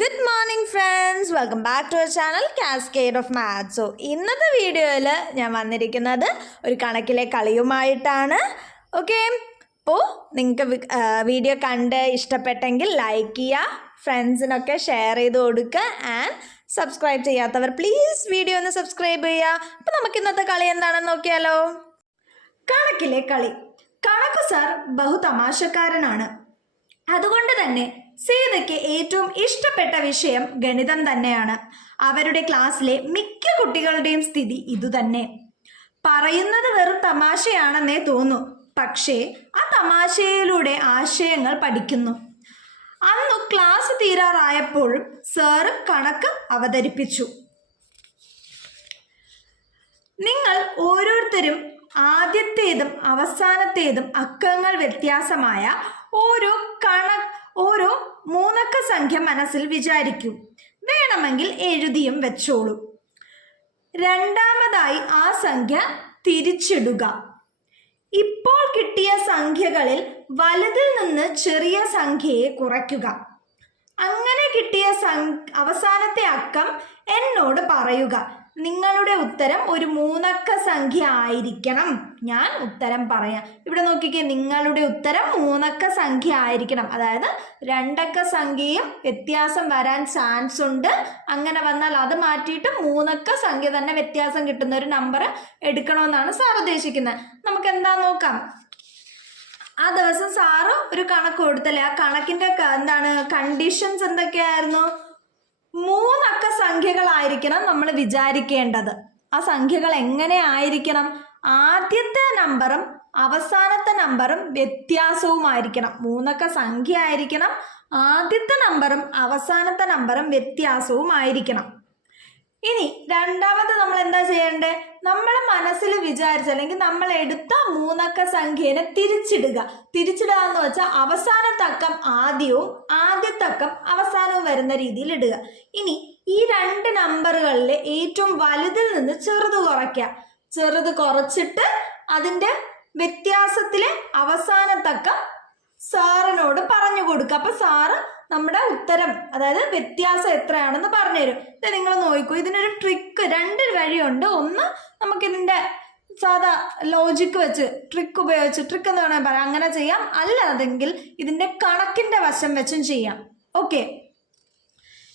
Good morning friends welcome back to our channel cascade of maths so ഇന്നത്തെ വീഡിയോയിൽ ഞാൻ വന്നിരിക്കുന്നത് ഒരു കണക്കിലെ കളിയുമായിട്ടാണ്. ഓക്കെ അപ്പോൾ നിങ്ങൾക്ക് വീഡിയോ കണ്ട് ഇഷ്ടപ്പെട്ടെങ്കിൽ ലൈക്ക് ചെയ്യുക ഫ്രണ്ട്സിനൊക്കെ ഷെയർ ചെയ്ത് കൊടുക്കുക ആൻഡ് സബ്സ്ക്രൈബ് ചെയ്യാത്തവർ പ്ലീസ് വീഡിയോ ഒന്ന് സബ്സ്ക്രൈബ് ചെയ്യുക. അപ്പോൾ നമുക്ക് ഇന്നത്തെ കളി എന്താണെന്ന് നോക്കിയാലോ? കണക്കിലെ കളി. കണക്ക് സാർ ബഹുതമാശക്കാരനാണ്. അതുകൊണ്ട് തന്നെ സീതയ്ക്ക് ഏറ്റവും ഇഷ്ടപ്പെട്ട വിഷയം ഗണിതം തന്നെയാണ്. അവരുടെ ക്ലാസ്സിലെ മിക്ക കുട്ടികളുടെയും സ്ഥിതി ഇതുതന്നെ. പറയുന്നത് വെറും തമാശയാണെന്നേ തോന്നൂ. പക്ഷേ ആ തമാശയിലൂടെ ആശയങ്ങൾ പഠിക്കുന്നു. അന്നു ക്ലാസ് തീരാറായപ്പോഴും സാറ് കണക്ക് അവതരിപ്പിച്ചു. നിങ്ങൾ ഓരോരുത്തരും ആദ്യത്തേതും അവസാനത്തേതും അക്കങ്ങൾ വ്യത്യാസമായ ഓരോ കണ ഓരോ മൂന്നക്ക സംഖ്യ മനസ്സിൽ വിചാരിക്കൂ. വേണമെങ്കിൽ എഴുതിയും വെച്ചോളൂ. രണ്ടാമതായി ആ സംഖ്യ തിരിച്ചിടുക. ഇപ്പോൾ കിട്ടിയ സംഖ്യകളിൽ വലതിൽ നിന്ന് ചെറിയ സംഖ്യയെ കുറയ്ക്കുക. അങ്ങനെ കിട്ടിയ അവസാനത്തെ അക്കം എന്നോട് പറയുക. നിങ്ങളുടെ ഉത്തരം ഒരു മൂന്നക്ക സംഖ്യ ആയിരിക്കണം. ഞാൻ ഉത്തരം പറയാം. ഇവിടെ നോക്കിക്കേ നിങ്ങളുടെ ഉത്തരം മൂന്നക്ക സംഖ്യ ആയിരിക്കണം. അതായത് രണ്ടക്ക സംഖ്യയും വ്യത്യാസം വരാൻ ചാൻസ് ഉണ്ട്. അങ്ങനെ വന്നാൽ അത് മാറ്റിയിട്ട് മൂന്നക്ക സംഖ്യ തന്നെ വ്യത്യാസം കിട്ടുന്ന ഒരു നമ്പർ എടുക്കണമെന്നാണ് സാർ ഉദ്ദേശിക്കുന്നത്. നമുക്ക് എന്താ നോക്കാം? ആ ദിവസം സാറ് ഒരു കണക്ക് കൊടുത്തല്ലേ? ആ കണക്കിന്റെ എന്താണ് കണ്ടീഷൻസ് എന്തൊക്കെയായിരുന്നു? മൂന്നക്ക സംഖ്യകളായിരിക്കണം നമ്മൾ വിചാരിക്കേണ്ടത്. ആ സംഖ്യകൾ എങ്ങനെ ആയിരിക്കണം? ആദ്യത്തെ നമ്പറും അവസാനത്തെ നമ്പറും വ്യത്യാസവുമായിരിക്കണം. മൂന്നൊക്കെ സംഖ്യ ആയിരിക്കണം ആദ്യത്തെ നമ്പറും അവസാനത്തെ നമ്പറും വ്യത്യാസവും ആയിരിക്കണം ഇനി രണ്ടാമത് നമ്മൾ എന്താ ചെയ്യേണ്ടത് നമ്മൾ മനസ്സിൽ വിചാരിച്ച അല്ലെങ്കിൽ നമ്മൾ എടുത്ത മൂന്നക്ക സംഖ്യേനെ തിരിച്ചിടുക. തിരിച്ചിടുക എന്ന് വെച്ചാൽ അവസാനത്തെ അക്കം ആദ്യവും ആദ്യത്തെ അക്കം അവസാനവും വരുന്ന രീതിയിൽ ഇടുക. ഇനി ഈ രണ്ട് നമ്പറുകളിലെ ഏറ്റവും വലുതിൽ നിന്ന് ചെറുത് കുറയ്ക്കുക. ചെറുത് കുറച്ചിട്ട് അതിന്റെ വ്യത്യാസത്തിലെ അവസാനത്തെ അക്കം സാറിനോട് പറഞ്ഞു കൊടുക്കുക അപ്പൊ സാറ് നമ്മുടെ ഉത്തരം അതായത് വ്യത്യാസം എത്രയാണെന്ന് പറഞ്ഞുതരും. ഇത് നിങ്ങൾ നോക്കൂ ഇതിനൊരു ട്രിക്ക് രണ്ട് വഴിയുണ്ട്. ഒന്ന് നമുക്കിതിന്റെ സാധാ ലോജിക്ക് വെച്ച് ട്രിക്ക് ഉപയോഗിച്ച് ട്രിക്ക് എന്ന് വേണമെങ്കിൽ പറയാം. അങ്ങനെ ചെയ്യാം. അല്ലാതെങ്കിൽ ഇതിന്റെ കണക്കിന്റെ വശം വെച്ചും ചെയ്യാം. ഓക്കെ.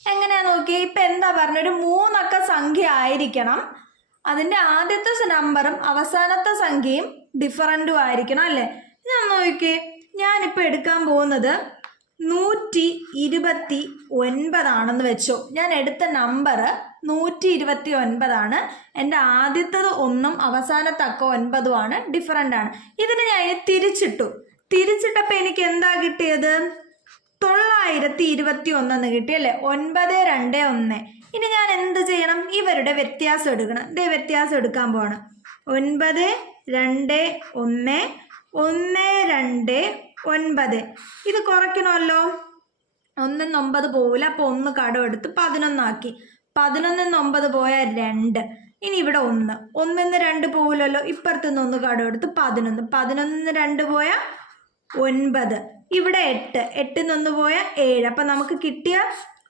എങ്ങനെയാ നോക്കിയേ? ഇപ്പം എന്താ പറഞ്ഞ ഒരു മൂന്നക്ക സംഖ്യ ആയിരിക്കണം. അതിന്റെ ആദ്യത്തെ നമ്പറും അവസാനത്തെ സംഖ്യയും ഡിഫറന്റും ആയിരിക്കണം അല്ലേ? ഞാൻ നോക്കിക്കേ. ഞാനിപ്പോൾ എടുക്കാൻ പോകുന്നത് നൂറ്റി ഇരുപത്തി ഒൻപതാണെന്ന് വെച്ചോ. ഞാൻ എടുത്ത നമ്പർ നൂറ്റി ഇരുപത്തി ഒൻപതാണ്. എന്റെ ആദ്യത്തത് ഒന്നും അവസാനത്തെ അക്ക ഒൻപതുമാണ് ഡിഫറന്റ് ആണ്. ഇതിന് ഞാൻ തിരിച്ചിട്ടു. തിരിച്ചിട്ടപ്പോൾ എനിക്ക് എന്താ കിട്ടിയത്? തൊള്ളായിരത്തി ഇരുപത്തി ഒന്നെന്ന് കിട്ടി അല്ലേ? ഒൻപത് രണ്ട് ഒന്ന്. ഇനി ഞാൻ എന്ത് ചെയ്യണം? ഇവരുടെ വ്യത്യാസം എടുക്കണം. ഇതേ വ്യത്യാസം എടുക്കാൻ പോവാണ്. ഒൻപത് രണ്ട് ഒന്ന് ഒന്ന് രണ്ട് ഒൻപത്. ഇത് കുറയ്ക്കണമല്ലോ? ഒന്നിന്ന് നിന്ന് ഒമ്പത് പോവില്ല അപ്പോൾ ഒന്ന് കടമെടുത്ത് പതിനൊന്നാക്കി പതിനൊന്നിൽ നിന്ന് ഒമ്പത് പോയാൽ രണ്ട്. ഇനി ഇവിടെ ഒന്ന്. ഒന്നിൽ നിന്ന് രണ്ട് പോവില്ലല്ലോ ഇപ്പുറത്ത് നിന്ന് ഒന്ന് കടമെടുത്ത് പതിനൊന്ന്. പതിനൊന്നിൽ നിന്ന് രണ്ട് പോയാൽ ഒൻപത്. ഇവിടെ എട്ട്. എട്ടിൽ നിന്ന് പോയാൽ ഏഴ്. അപ്പം നമുക്ക് കിട്ടിയ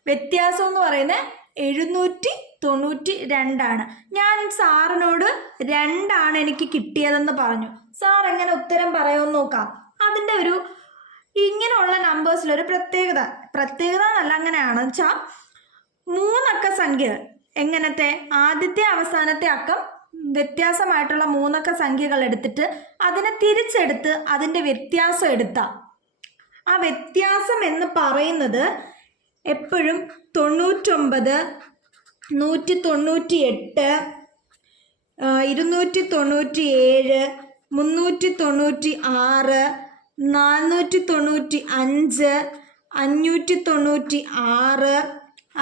വ്യത്യാസം എന്ന് പറയുന്നത് എഴുന്നൂറ്റി തൊണ്ണൂറ്റി രണ്ടാണ് ഞാൻ സാറിനോട് രണ്ടാണ് എനിക്ക് കിട്ടിയതെന്ന് പറഞ്ഞു. സാർ എങ്ങനെ ഉത്തരം പറയുമെന്ന് നോക്കാം. അതിന്റെ ഒരു ഇങ്ങനെയുള്ള നമ്പേഴ്സിലൊരു പ്രത്യേകത. പ്രത്യേകത എന്നല്ല അങ്ങനെയാണ്. വെച്ചാൽ മൂന്നക്ക സംഖ്യ എങ്ങനത്തെ? ആദ്യത്തെ അവസാനത്തെ അക്കം വ്യത്യാസമായിട്ടുള്ള മൂന്നക്ക സംഖ്യകൾ എടുത്തിട്ട് അതിനെ തിരിച്ചെടുത്ത് അതിന്റെ വ്യത്യാസം എടുത്താൽ ആ വ്യത്യാസം എന്ന് പറയുന്നത് എപ്പോഴും തൊണ്ണൂറ്റൊമ്പത് നൂറ്റി തൊണ്ണൂറ്റി എട്ട് ഇരുന്നൂറ്റി തൊണ്ണൂറ്റി ഏഴ് മുന്നൂറ്റി തൊണ്ണൂറ്റി ആറ് നാനൂറ്റി തൊണ്ണൂറ്റി അഞ്ച് അഞ്ഞൂറ്റി തൊണ്ണൂറ്റി ആറ്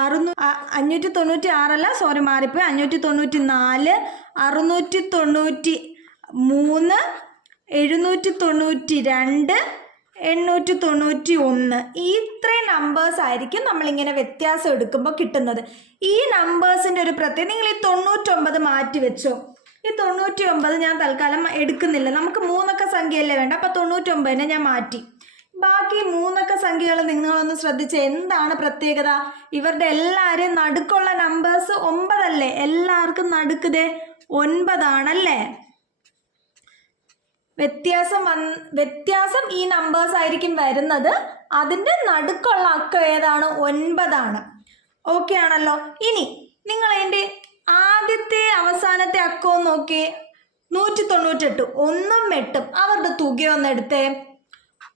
അറുന്നൂ അഞ്ഞൂറ്റി തൊണ്ണൂറ്റി ആറല്ല സോറി മാറിപ്പോയി. അഞ്ഞൂറ്റി തൊണ്ണൂറ്റി നാല് അറുന്നൂറ്റി തൊണ്ണൂറ്റി മൂന്ന് എഴുന്നൂറ്റി തൊണ്ണൂറ്റി രണ്ട് എണ്ണൂറ്റി തൊണ്ണൂറ്റി ഒന്ന് ഈ ഇത്രയും നമ്പേഴ്സ് ആയിരിക്കും നമ്മളിങ്ങനെ വ്യത്യാസം എടുക്കുമ്പോൾ കിട്ടുന്നത്. ഈ നമ്പേഴ്സിന്റെ ഒരു പ്രത്യേകത നിങ്ങൾ ഈ തൊണ്ണൂറ്റൊമ്പത് മാറ്റി വെച്ചോ. ഈ തൊണ്ണൂറ്റി ഒമ്പത് ഞാൻ തൽക്കാലം എടുക്കുന്നില്ല. നമുക്ക് മൂന്നക്ക സംഖ്യയല്ലേ വേണ്ട? അപ്പം തൊണ്ണൂറ്റൊമ്പതിനെ ഞാൻ മാറ്റി. ബാക്കി മൂന്നക്ക സംഖ്യകൾ നിങ്ങളൊന്ന് ശ്രദ്ധിച്ച്. എന്താണ് പ്രത്യേകത? ഇവരുടെ എല്ലാവരെയും നടുക്കുള്ള നമ്പേഴ്സ് ഒമ്പതല്ലേ? എല്ലാവർക്കും നടുക്കുതേ ഒൻപതാണല്ലേ? വ്യത്യാസം വന്ന് വ്യത്യാസം ഈ നമ്പേഴ്സ് ആയിരിക്കും വരുന്നത്. അതിന്റെ നടുക്കുള്ള അക്കം ഏതാണ്? ഒൻപതാണ്. ഓക്കെ ആണല്ലോ? ഇനി നിങ്ങൾ അതിന്റെ ആദ്യത്തെ അവസാനത്തെ അക്കവും നോക്കി. നൂറ്റി തൊണ്ണൂറ്റെട്ട് ഒന്നും എട്ടും. അവരുടെ തുകയൊന്ന് എടുത്തേ.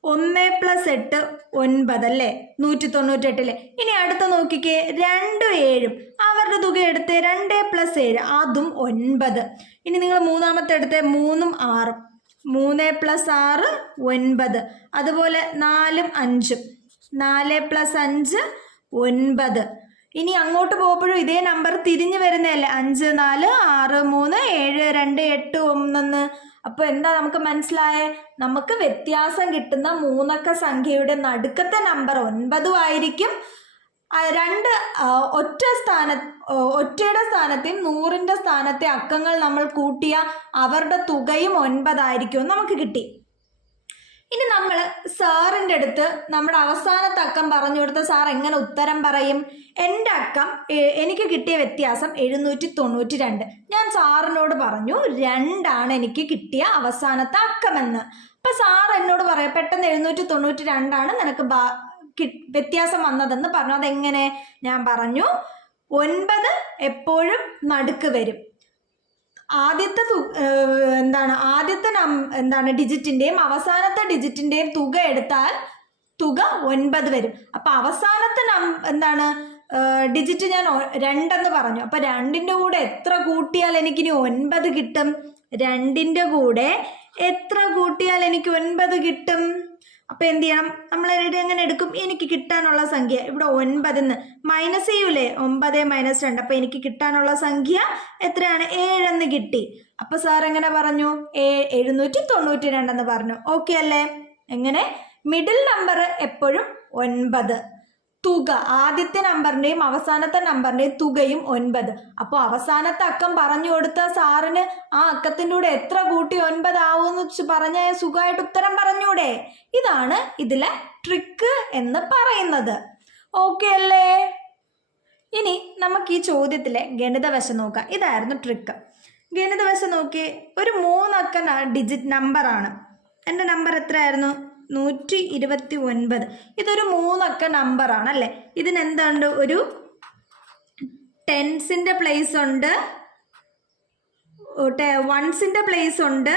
ഒന്ന് പ്ലസ് എട്ട് ഒൻപത് അല്ലേ? നൂറ്റി തൊണ്ണൂറ്റെട്ടിൽ ഇനി അടുത്ത നോക്കിക്കേ. രണ്ടും ഏഴും. അവരുടെ തുക എടുത്തേ. രണ്ട് പ്ലസ് ഏഴ്. അതും ഒൻപത്. ഇനി നിങ്ങൾ മൂന്നാമത്തെ എടുത്തേ. മൂന്നും ആറും. മൂന്ന് പ്ലസ് ആറ് ഒൻപത്. അതുപോലെ നാലും അഞ്ചും. നാല് പ്ലസ് അഞ്ച് ഒൻപത്. ഇനി അങ്ങോട്ട് പോകുമ്പോഴും ഇതേ നമ്പർ തിരിഞ്ഞു വരുന്നതല്ലേ? അഞ്ച് നാല് ആറ് മൂന്ന് ഏഴ് രണ്ട് എട്ട് ഒന്നൊന്ന്. അപ്പോൾ എന്താ നമുക്ക് മനസ്സിലായേ? നമുക്ക് വ്യത്യാസം കിട്ടുന്ന മൂന്നക്ക സംഖ്യയുടെ നടുക്കത്തെ നമ്പർ ഒൻപതും ആയിരിക്കും. രണ്ട് ഒറ്റ സ്ഥാന ഒറ്റയുടെ സ്ഥാനത്തെയും നൂറിന്റെ സ്ഥാനത്തെ അക്കങ്ങൾ നമ്മൾ കൂട്ടിയ അവരുടെ തുകയും ഒൻപതായിരിക്കും നമുക്ക് കിട്ടി. ഇനി നമ്മൾ സാറിന്റെ അടുത്ത് നമ്മുടെ അവസാനത്തെ അക്കം പറഞ്ഞു കൊടുത്ത സാർ എങ്ങനെ ഉത്തരം പറയും? എന്റെ അക്കം എനിക്ക് കിട്ടിയ വ്യത്യാസം എഴുന്നൂറ്റി തൊണ്ണൂറ്റി രണ്ട് ഞാൻ സാറിനോട് പറഞ്ഞു രണ്ടാണ് എനിക്ക് കിട്ടിയ അവസാനത്തെ അക്കമെന്ന്. അപ്പം സാർ എന്നോട് പറയാം പെട്ടെന്ന് എഴുന്നൂറ്റി തൊണ്ണൂറ്റി രണ്ടാണ് നിനക്ക് വ്യത്യാസം വന്നതെന്ന് പറഞ്ഞു. അതെങ്ങനെ? ഞാൻ പറഞ്ഞു ഒൻപത് എപ്പോഴും നടുക്ക് വരും. ആദ്യത്തെ എന്താണ് ആദ്യത്തെ നം എന്താണ് ഡിജിറ്റിന്റെയും അവസാനത്തെ ഡിജിറ്റിന്റെയും തുക എടുത്താൽ തുക ഒൻപത് വരും. അപ്പം അവസാനത്തെ നം എന്താണ് ഡിജിറ്റ് ഞാൻ രണ്ടെന്ന് പറഞ്ഞു. അപ്പം രണ്ടിന്റെ കൂടെ എത്ര കൂട്ടിയാൽ എനിക്കിനി ഒൻപത് കിട്ടും? രണ്ടിന്റെ കൂടെ എത്ര കൂട്ടിയാൽ എനിക്ക് ഒൻപത് കിട്ടും? അപ്പം എന്ത് ചെയ്യണം? നമ്മൾ എങ്ങനെ എടുക്കും. എനിക്ക് കിട്ടാനുള്ള സംഖ്യ ഇവിടെ ഒൻപതിന്ന്. മൈനസ് ചെയ്യൂലേ? ഒമ്പത് മൈനസ് രണ്ട്. അപ്പോൾ എനിക്ക് കിട്ടാനുള്ള സംഖ്യ എത്രയാണ്? ഏഴെന്ന് കിട്ടി. അപ്പോൾ സാർ എങ്ങനെ പറഞ്ഞു? ഏ എഴുന്നൂറ്റി തൊണ്ണൂറ്റി രണ്ടെന്ന് പറഞ്ഞു. ഓക്കെ അല്ലേ? എങ്ങനെ? മിഡിൽ നമ്പർ എപ്പോഴും ഒൻപത്. തുക. ആദ്യത്തെ നമ്പറിന്റെയും അവസാനത്തെ നമ്പറിന്റെയും തുകയും ഒൻപത്. അപ്പോൾ അവസാനത്തെ അക്കം പറഞ്ഞു കൊടുത്ത സാറിന് ആ അക്കത്തിന്റെ കൂടെ എത്ര കൂട്ടി ഒൻപതാവുമെന്ന് പറഞ്ഞ സുഖമായിട്ട് ഉത്തരം പറഞ്ഞൂടെ? ഇതാണ് ഇതിലെ ട്രിക്ക് എന്ന് പറയുന്നത്. ഓക്കെ അല്ലേ? ഇനി നമുക്ക് ഈ ചോദ്യത്തിലെ ഗണിതവശം നോക്കാം. ഇതായിരുന്നു ട്രിക്ക് ഗണിതവശം നോക്കി ഒരു മൂന്നക്ക ഡിജിറ്റ് നമ്പറാണ് എന്റെ നമ്പർ എത്രയായിരുന്നു? നൂറ്റി ഇരുപത്തി ഒൻപത് ഇതൊരു മൂന്നൊക്കെ നമ്പറാണ് അല്ലേ? ഇതിനെന്താണ്ട്? ഒരു ടെൻസിന്റെ പ്ലേസ് ഉണ്ട്. വൺസിന്റെ പ്ലേസ് ഉണ്ട്.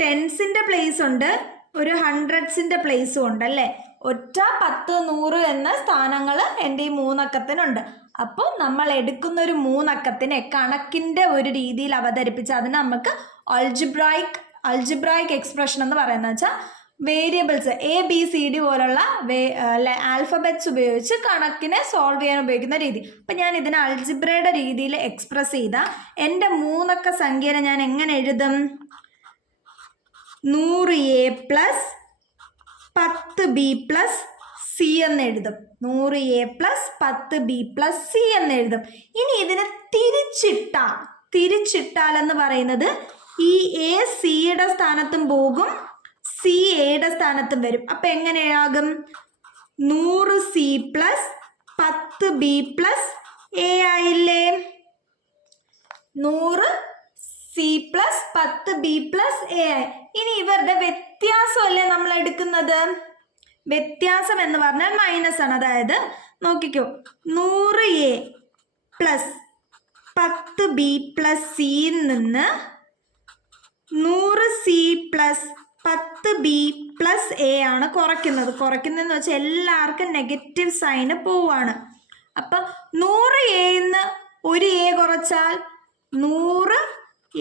ടെൻസിന്റെ പ്ലേസ് ഉണ്ട്. ഒരു ഹൺഡ്രഡ്സിന്റെ പ്ലേസും ഉണ്ട് അല്ലേ? ഒറ്റ പത്ത് നൂറ് എന്ന സ്ഥാനങ്ങൾ എന്റെ ഈ മൂന്നക്കത്തിനുണ്ട്. അപ്പോൾ നമ്മൾ എടുക്കുന്ന ഒരു മൂന്നക്കത്തിനെ കണക്കിന്റെ ഒരു രീതിയിൽ അവതരിപ്പിച്ച് അതിന് നമുക്ക് അൾജിബ്രായിക് അൾജിബ്രായിക് എക്സ്പ്രഷൻ എന്ന് പറയുന്നത് വെച്ചാൽ variables A B C D പോലുള്ള ആൽഫബറ്റ്സ് ഉപയോഗിച്ച് കണക്കിനെ സോൾവ് ചെയ്യാൻ ഉപയോഗിക്കുന്ന രീതി. അപ്പം ഞാൻ ഇതിനെ അൾജിബ്രയുടെ രീതിയിൽ എക്സ്പ്രസ് ചെയ്ത എന്റെ മൂന്നക്ക സംഖ്യനെ ഞാൻ എങ്ങനെ എഴുതും? നൂറ് എ പ്ലസ് പത്ത് ബി പ്ലസ് സി എന്ന് എഴുതും. നൂറ് എ പ്ലസ് പത്ത് ബി പ്ലസ് സി എന്ന് എഴുതും. ഇനി ഇതിനെ തിരിച്ചിട്ടാൽ തിരിച്ചിട്ടാൽ എന്ന് പറയുന്നത് ഈ എ സിയുടെ സ്ഥാനത്തും പോകും സി എയുടെ സ്ഥാനത്തും വരും? അപ്പം എങ്ങനെയാകും? നൂറ് സി പ്ലസ് പത്ത് ബി പ്ലസ് എ ആയില്ലേ? നൂറ് സി പ്ലസ് പത്ത് ബി പ്ലസ് എ ആയി. ഇനി ഇവരുടെ വ്യത്യാസമല്ലേ നമ്മൾ എടുക്കുന്നത്? വ്യത്യാസം എന്ന് പറഞ്ഞാൽ മൈനസ് ആണ്. അതായത് നോക്കിക്കോ നൂറ് എ പ്ലസ് പത്ത് ബി പ്ലസ് സിയിൽ നിന്ന് നൂറ് സി പ്ലസ് പത്ത് ബി പ്ലസ് എ ആണ് കുറയ്ക്കുന്നത്. കുറയ്ക്കുന്നതെന്ന് വെച്ചാൽ എല്ലാവർക്കും നെഗറ്റീവ് സൈന് പോവാണ്. അപ്പം നൂറ് എയിൽ നിന്ന് ഒരു എ കുറച്ചാൽ നൂറ്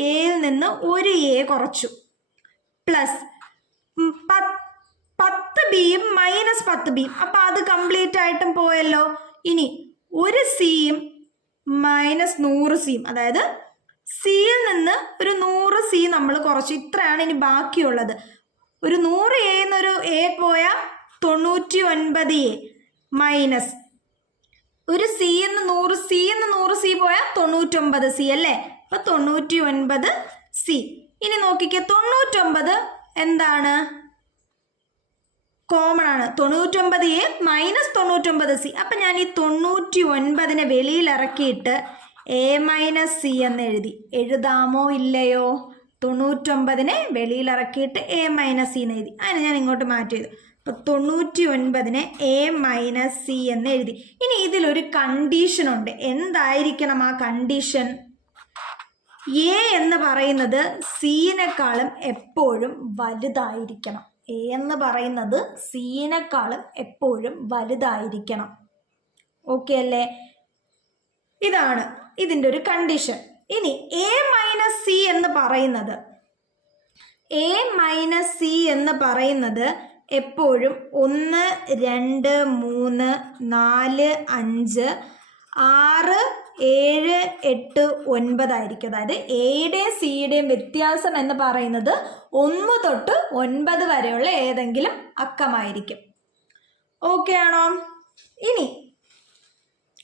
എയിൽ നിന്ന് ഒരു എ കുറച്ചു. പ്ലസ് പത്ത് ബിയും മൈനസ് പത്ത് ബിയും അപ്പം അത് കംപ്ലീറ്റ് ആയിട്ടും പോയല്ലോ. ഇനി ഒരു സിയും മൈനസ് നൂറ് സിയും അതായത് സിയിൽ നിന്ന് ഒരു നൂറ് സി നമ്മൾ കുറച്ചു. ഇത്രയാണ് ഇനി ബാക്കിയുള്ളത്. ഒരു നൂറ് എ എന്നൊരു എ പോയാൽ തൊണ്ണൂറ്റി ഒൻപത് എ മൈനസ് ഒരു സി എന്ന് നൂറ് സി എന്ന് നൂറ് സി പോയാൽ തൊണ്ണൂറ്റൊമ്പത് സി അല്ലേ? അപ്പൊ തൊണ്ണൂറ്റി ഒൻപത് സി ഇനി നോക്കിക്കേ തൊണ്ണൂറ്റൊമ്പത് എന്താണ്? കോമൺ ആണ്. തൊണ്ണൂറ്റൊമ്പത് എ മൈനസ് തൊണ്ണൂറ്റൊമ്പത് സി അപ്പം ഞാൻ ഈ തൊണ്ണൂറ്റി ഒൻപതിനെ വെളിയിൽ ഇറക്കിയിട്ട് എ മൈനസ് സി എന്ന് എഴുതി. എഴുതാമോ ഇല്ലയോ? തൊണ്ണൂറ്റൊമ്പതിനെ വെളിയിൽ ഇറക്കിയിട്ട് എ മൈനസ് സി എന്ന് എഴുതി. അതിനെ ഞാൻ ഇങ്ങോട്ട് മാറ്റി ചെയ്തു അപ്പോൾ തൊണ്ണൂറ്റി ഒൻപതിനെ എ മൈനസ് സി എന്ന് എഴുതി. ഇനി ഇതിലൊരു കണ്ടീഷൻ ഉണ്ട്. എന്തായിരിക്കണം ആ കണ്ടീഷൻ എ എന്ന് പറയുന്നത് സീനെക്കാളും എപ്പോഴും വലുതായിരിക്കണം. എ എന്ന് പറയുന്നത് സീനെക്കാളും എപ്പോഴും വലുതായിരിക്കണം. ഓക്കെ അല്ലേ? ഇതാണ് ഇതിന്റെ ഒരു കണ്ടീഷൻ ഇനി എ മൈനസ് സി എന്ന് പറയുന്നത്. എ മൈനസ് സി എന്ന് പറയുന്നത് എപ്പോഴും ഒന്ന് രണ്ട് മൂന്ന് നാല് അഞ്ച് ആറ് ഏഴ് എട്ട് ഒൻപതായിരിക്കും അതായത് എയുടെയും സിയുടെയും വ്യത്യാസം എന്ന് പറയുന്നത് ഒന്ന് തൊട്ട് ഒൻപത് വരെയുള്ള ഏതെങ്കിലും അക്കമായിരിക്കും. ഓക്കെ ആണോ? ഇനി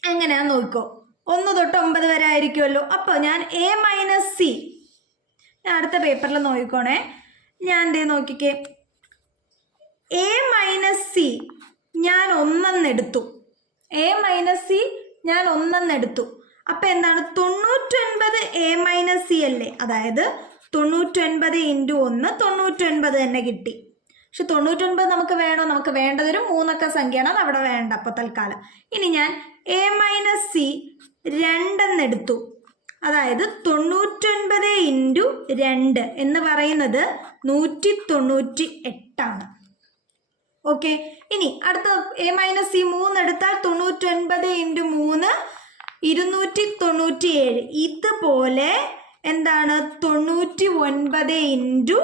എങ്ങനെയാ നോക്കോ. ഒന്ന് തൊട്ട് ഒമ്പത് വരെ ആയിരിക്കുമല്ലോ. അപ്പോൾ ഞാൻ എ മൈനസ് സി ഞാൻ അടുത്ത പേപ്പറിൽ നോക്കിക്കോണേ. ഞാൻ എന്തേ നോക്കിക്കേ. എ മൈനസ് സി ഞാൻ ഒന്നെന്നെടുത്തു എ മൈനസ് സി ഞാൻ ഒന്നെന്നെടുത്തു അപ്പം എന്താണ്? തൊണ്ണൂറ്റൊൻപത് എ മൈനസ് സി അല്ലേ? അതായത് തൊണ്ണൂറ്റൊൻപത് ഇന്റു ഒന്ന് തൊണ്ണൂറ്റൊൻപത് തന്നെ കിട്ടി. പക്ഷെ തൊണ്ണൂറ്റൊൻപത് നമുക്ക് വേണോ? നമുക്ക് വേണ്ടതൊരു മൂന്നക്ക സംഖ്യയാണ് അത് അവിടെ വേണ്ട. അപ്പോൾ തൽക്കാലം. ഇനി ഞാൻ എ മൈനസ് സി രണ്ടെന്നെടുത്തു. അതായത് തൊണ്ണൂറ്റൊൻപത് ഇന്റു രണ്ട് എന്ന് പറയുന്നത് നൂറ്റി തൊണ്ണൂറ്റി എട്ടാണ് ഓക്കെ ഇനി അടുത്ത എ മൈനസ് സി മൂന്ന് എടുത്താൽ തൊണ്ണൂറ്റൊൻപത് ഇന്റു മൂന്ന് ഇരുന്നൂറ്റി തൊണ്ണൂറ്റി ഏഴ് ഇതുപോലെ എന്താണ്? തൊണ്ണൂറ്റി ഒൻപത് ഇന്റു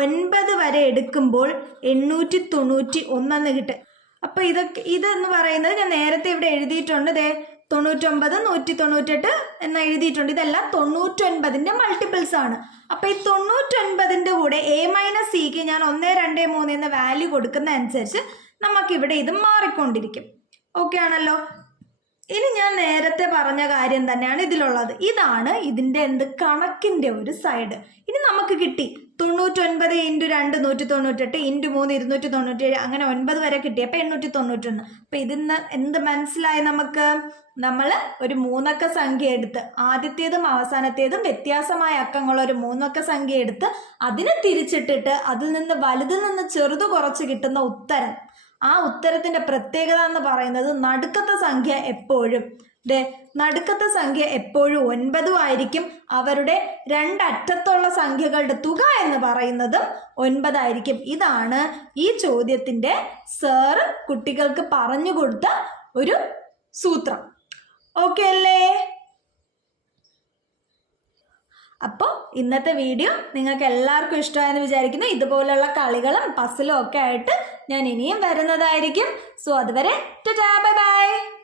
ഒൻപത് വരെ എടുക്കുമ്പോൾ എണ്ണൂറ്റി തൊണ്ണൂറ്റി ഒന്നെന്ന് കിട്ടും. അപ്പോൾ ഇതൊക്കെ ഇതെന്ന് പറയുന്നത് ഞാൻ നേരത്തെ ഇവിടെ എഴുതിയിട്ടുണ്ട്. ദേ തൊണ്ണൂറ്റൊമ്പത് നൂറ്റി തൊണ്ണൂറ്റെട്ട് എന്ന് എഴുതിയിട്ടുണ്ട്. ഇതെല്ലാം തൊണ്ണൂറ്റൊൻപതിന്റെ മൾട്ടിപ്പിൾസ് ആണ്. അപ്പോൾ ഈ തൊണ്ണൂറ്റൊൻപതിന്റെ കൂടെ എ മൈനസ് സിക്ക് ഞാൻ ഒന്ന് രണ്ട് മൂന്ന് എന്ന വാല്യൂ കൊടുക്കുന്ന അനുസരിച്ച് നമുക്ക് ഇവിടെ ഇത് മാറിക്കൊണ്ടിരിക്കും. ഓക്കെ ആണല്ലോ? ഇനി ഞാൻ നേരത്തെ പറഞ്ഞ കാര്യം തന്നെയാണ് ഇതിലുള്ളത്. ഇതാണ് ഇതിന്റെ എന്ത് കണക്കിന്റെ ഒരു സൈഡ് ഇനി നമുക്ക് കിട്ടി. തൊണ്ണൂറ്റൊൻപത് ഇന്റു രണ്ട് നൂറ്റി തൊണ്ണൂറ്റെട്ട് ഇന്റു മൂന്ന് ഇരുന്നൂറ്റി തൊണ്ണൂറ്റേഴ് അങ്ങനെ ഒൻപത് വരെ കിട്ടി. അപ്പോൾ എണ്ണൂറ്റി തൊണ്ണൂറ്റൊന്ന് അപ്പോൾ ഇതിന്ന് എന്ത് മനസ്സിലായി നമുക്ക്? നമ്മൾ ഒരു മൂന്നക്ക സംഖ്യ എടുത്ത് ആദ്യത്തേതും അവസാനത്തേതും വ്യത്യാസമായ അക്കങ്ങളുള്ള ഒരു മൂന്നക്ക സംഖ്യ എടുത്ത് അതിനെ തിരിച്ചിട്ടിട്ട് അതിൽ നിന്ന് വലുതിൽ നിന്ന് ചെറുത് കുറച്ച് കിട്ടുന്ന ഉത്തരം. ആ ഉത്തരത്തിന്റെ പ്രത്യേകത എന്ന് പറയുന്നത് നടുക്കത്തെ സംഖ്യ എപ്പോഴും ദേ നടുക്കത്തെ സംഖ്യ എപ്പോഴും ഒൻപതും ആയിരിക്കും. അവരുടെ രണ്ടറ്റത്തുള്ള സംഖ്യകളുടെ തുക എന്ന് പറയുന്നതും ഒൻപതായിരിക്കും. ഇതാണ് ഈ ചോദ്യത്തിന്റെ സാറ് കുട്ടികൾക്ക് പറഞ്ഞു കൊടുത്ത ഒരു സൂത്രം. ഓക്കെ അല്ലേ? അപ്പോൾ ഇന്നത്തെ വീഡിയോ നിങ്ങൾക്ക് എല്ലാവർക്കും ഇഷ്ടമായെന്ന് വിചാരിക്കുന്നു. ഇതുപോലുള്ള കളികളും പസിലും ഒക്കെ ആയിട്ട് ഞാൻ ഇനിയും വരുന്നതായിരിക്കും. സോ അതുവരെ ബൈ ബൈ